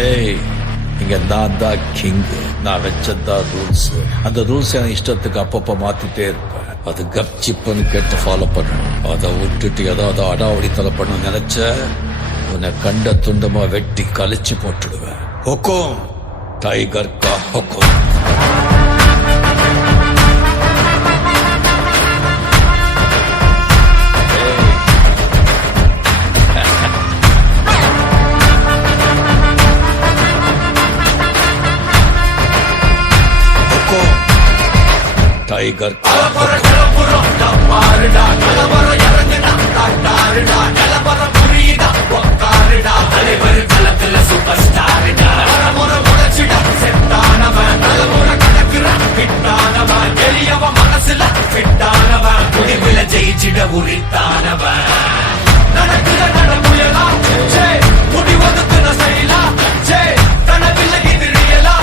ஏய், இங்க நான் தான் கிங். நான் வச்சதான் ரூல்ஸ். அந்த ரூல்ஸ் என் இஷ்டத்துக்கு அப்பப்ப மாத்திட்டே இருப்பேன். அது கப்சிப்புன்னு கேட்டு ஃபாலோ பண்ணணும். அதை விட்டுட்டு ஏதாவது அடாவடித்தலை பண்ண நினைச்ச உன்னை கண்ட துண்டமா வெட்டி கழிச்சு போட்டுடுவேன். ஹுக்கும், டைகர் கா ஹுக்கும். டைகர் ஜெயிச்சிட உரித்தானவன் நடக்குற நடமுயலா முடி ஒதுக்குன செயலா கனவில்லை இது ரியலா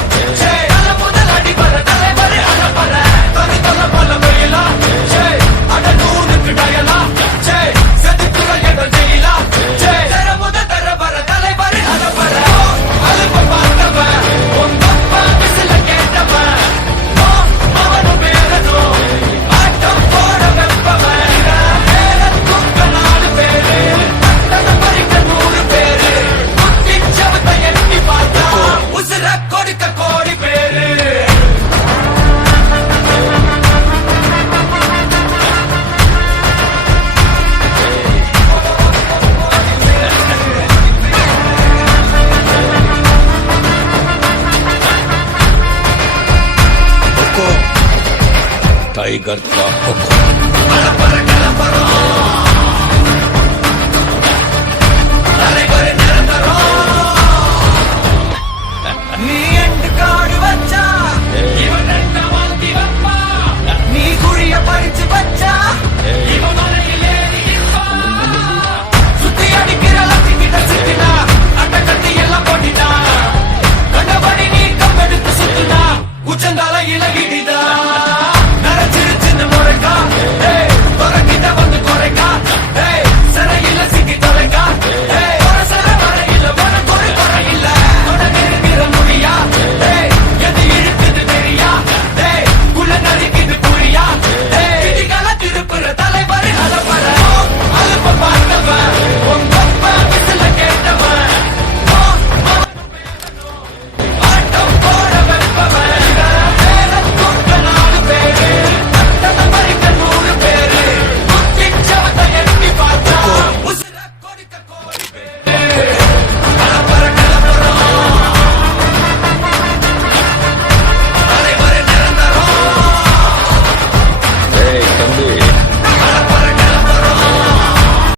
முதல் அடி வர தலைவர் அழப்பற தனி தல பல வயலா அட நூனுக்கு டயலா செதுக்குற எட ஜெயிலா முத தர வர தலைவர் அழப்பற அழுப்ப பார்த்தவன் உங்கப்பா விசில கேட்டவன் அவனு பேரனோ ஆட்டம் போட வெப்பவன் பேரத்துக்க 4 பேரு தன பறிக்க 100 பேரு குத்தி சவத்தை எண்ணி பார்த்தா உசுர கொடுக்க கோடி பேரு டைகர் கா ஹுக்கும்.